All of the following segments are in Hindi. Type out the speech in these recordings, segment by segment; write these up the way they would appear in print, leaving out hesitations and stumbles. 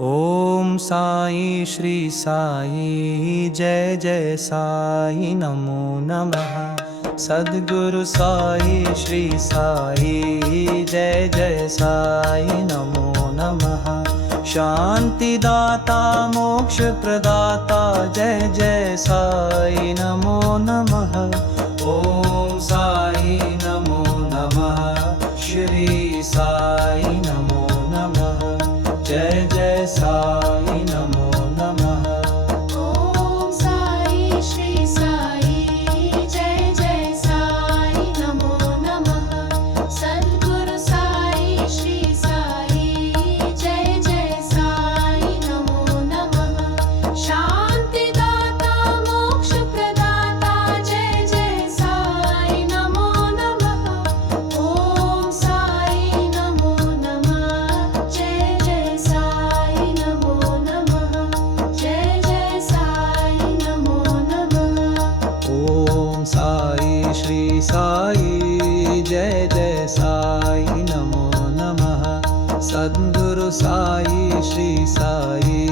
ओम साई श्री साई जय जय साई नमो नमः। सद्गुरु साई श्री साई जय जय साई नमो नमः। शांति दाता मोक्ष प्रदाता जय जय साई नमो नमः। ओम साई नमो नमः। श्री साई नमो नमः। जय जय साई नमो नमः। ओम साई श्री साई जय जय साई नमो नमः। सद्गुरु साई श्री साई जय जय साई नमो नमः। शांति दाता मोक्ष प्रदाता जय जय साई नमो नमः। ओम साई नमो नमः। जय जय साई नमो नमः। जय जय साई नमो नमः। ओम साई श्री साई जय जय साई नमो नमः। सद्गुरु साई श्री साई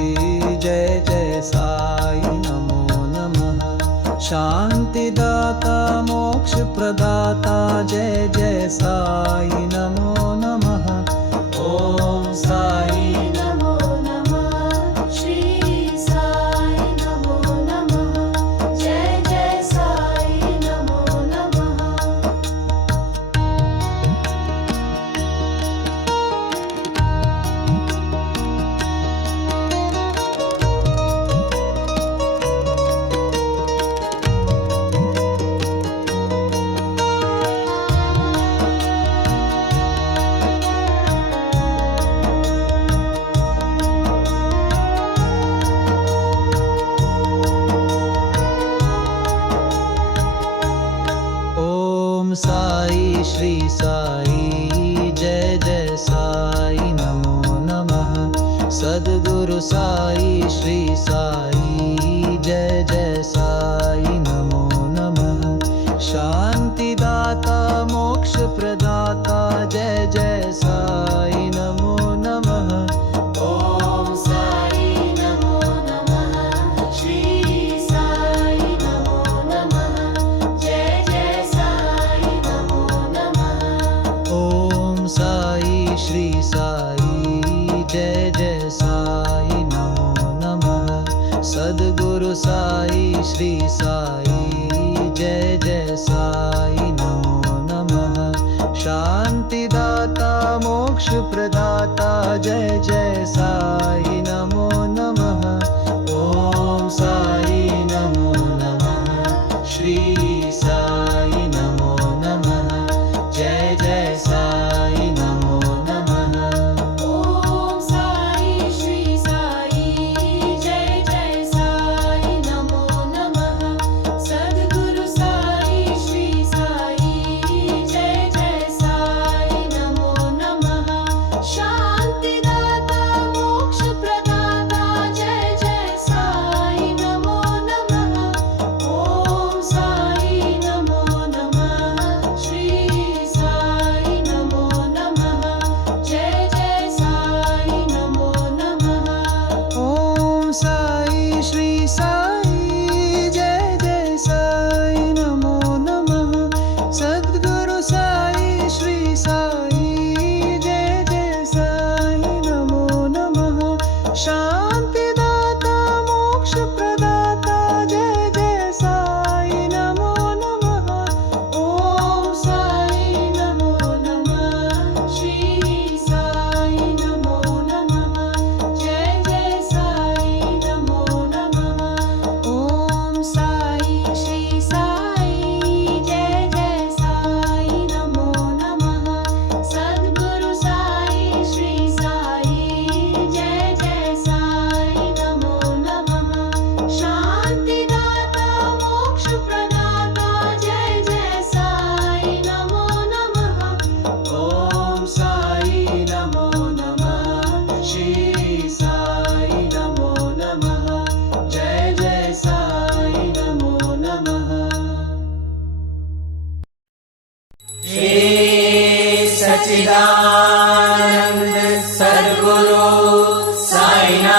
जय जय साई नमो नमः। शांति दाता मोक्ष प्रदाता जय जय साई नमो नमः। ओम साई नमो नमः। श्री साई नमो नमः। जय जय साई नमो नमः। ओम साई श्री साई जय जय साई नमो नमः। सद्गुरु साई श्री साई जय जय साई नमो नमः। शांति दाता मोक्ष प्रदाता जय जय साई नमो नमः। ओम साई नमो नमः। श्री साई नमो नमः। जय जय साई नमो नमः। ओम साई श्री साई जय जय साई नमो नमः। सद्गुरु साई श्री साई जय जय साई नमो नमः। शांति दाता मोक्ष प्रदाता जय जय साई नमो नमः। ओम साई नमो नमः। श्री साई नमो नमः। जय जय साई नमो नमः। ओम साई श्री साई जय जय साई नमो नमः। सद्गुरु साई श्री साई जय जय साई नमो नमः। शांति दाता साईनाथ